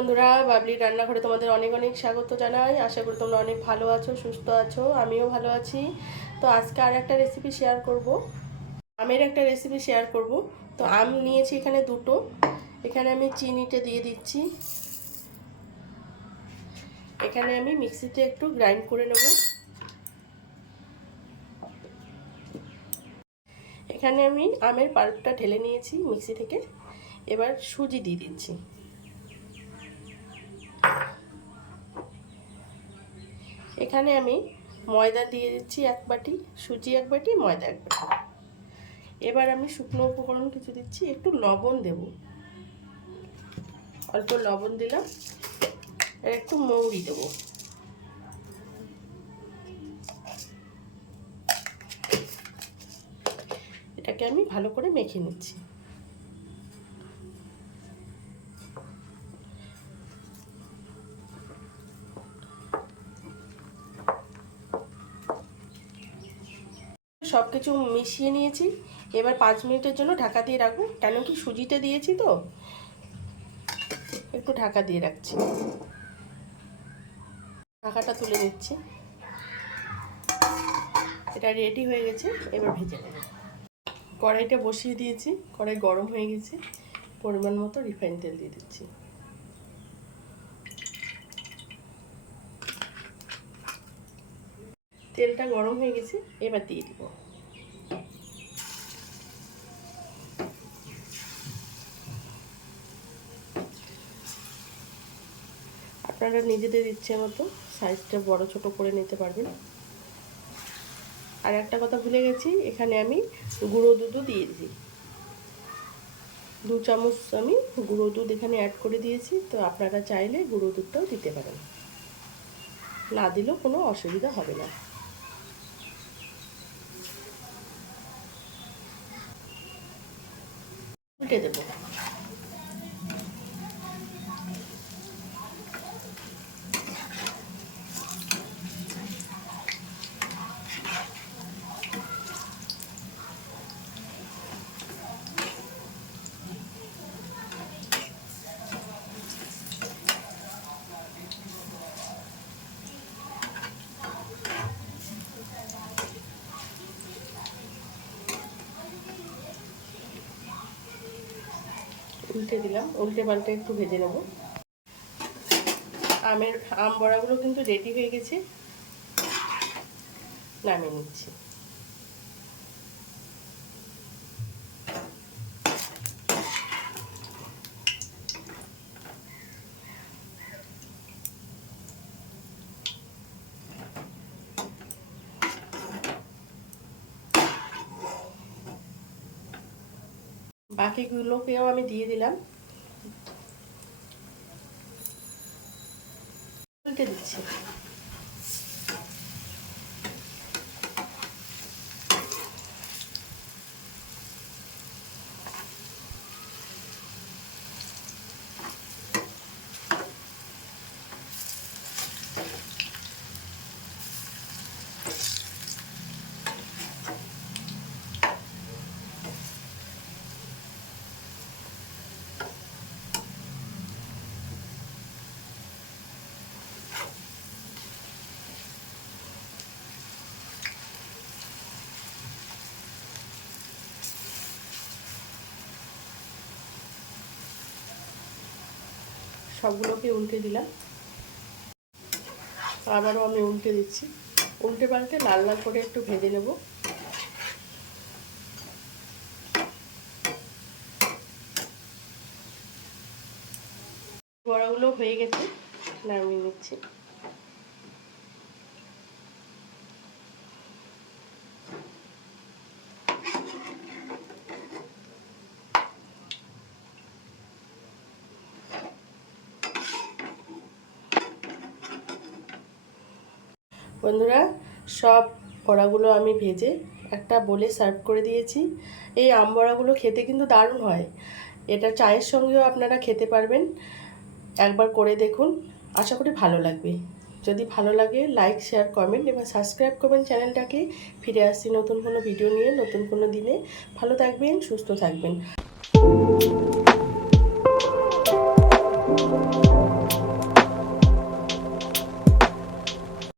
বন্ধুরা, বাবলি রান্নাঘরে তোমাদের অনেক অনেক স্বাগত জানাই। আশা করি তোমরা অনেক ভালো আছো, সুস্থ আছো। আমিও ভালো আছি। তো আজকে আর একটা রেসিপি শেয়ার করব, আমের একটা রেসিপি শেয়ার করব। তো আম নিয়েছি এখানে দুটো। এখানে আমি চিনিটা দিয়ে দিচ্ছি। এখানে আমি মিক্সিতে একটু গ্রাইন্ড করে নেব। এখানে আমি আমের পাল্পটা ঢেলে নিয়েছি মিক্সি থেকে। এবার সুজি দিয়ে দিচ্ছি। এখানে আমি ময়দা দিয়ে দিচ্ছি 1 বাটি, সুজি 1 বাটি, ময়দা 1 বাটি। এবার আমি শুকনো উপকরণ কিছু দিচ্ছি, একটু লবণ দেব, অল্প লবণ দিলাম, আর একটু মৌরি দেব। এটাকে আমি ভালো করে মেখে নিচ্ছি। সব কিছু মিশিয়ে নিয়েছি। এবার 5 মিনিটের জন্য ঢাকা দিয়ে রাখবো, কেন কি সুজিতে দিয়েছি তো, একটু ঢাকা দিয়ে রাখছি। ঢাকাটা তুলে নিচ্ছি। এটা রেডি হয়ে গেছে, এবার ভেজে নেব। কড়াইটা বসিয়ে দিয়েছি, কড়াই গরম হয়ে গেছে। পরিমাণ মতো রিফাইন তেল দিয়ে দিচ্ছি। তেলটা গরম হয়ে গেছে, এবার দিয়ে দিব। আপনারা নিজেদের ইচ্ছে মতো সাইজটা বড় ছোট করে নিতে পারবেন। আর একটা কথা ভুলে গেছি, এখানে আমি গুঁড়ো দুধও দিয়ে দিই। 2 চামচ আমি গুঁড়ো দুধ এখানে অ্যাড করে দিয়েছি। তো আপনারা চাইলে গুঁড়ো দুধটাও দিতে পারেন, না দিলেও কোনো অসুবিধা হবে না। উল্টে দেবো। উল্টে দিলাম, উল্টে পাল্টে একটু ভেজে নেব। আম বড়াগুলো কিন্তু রেডি হয়ে গেছে, নামিয়ে নিচ্ছি। বাকিগুলোকেও আমি দিয়ে দিলাম, উল্টে দিচ্ছি। সবগুলোকে উল্টে দিলাম, আবারও আমি উল্টে দিচ্ছি। উল্টে পাল্টে লাল লাল করে একটু ভেজে নেব। বড়াগুলো হয়ে গেছে, নামিয়ে নিচ্ছি। বন্ধুরা, সব বড়াগুলো আমি ভেজে একটা বোলে সার্ভ করে দিয়েছি। এই আম বড়াগুলো খেতে কিন্তু দারুণ হয়। এটা চায়ের সঙ্গেও আপনারা খেতে পারবেন। একবার করে দেখুন, আশা করি ভালো লাগবে। যদি ভালো লাগে লাইক, শেয়ার, কমেন্ট এবং সাবস্ক্রাইব করবেন চ্যানেলটাকে। ফিরে আসছি নতুন কোনো ভিডিও নিয়ে, নতুন কোনো দিনে। ভালো থাকবেন, সুস্থ থাকবেন।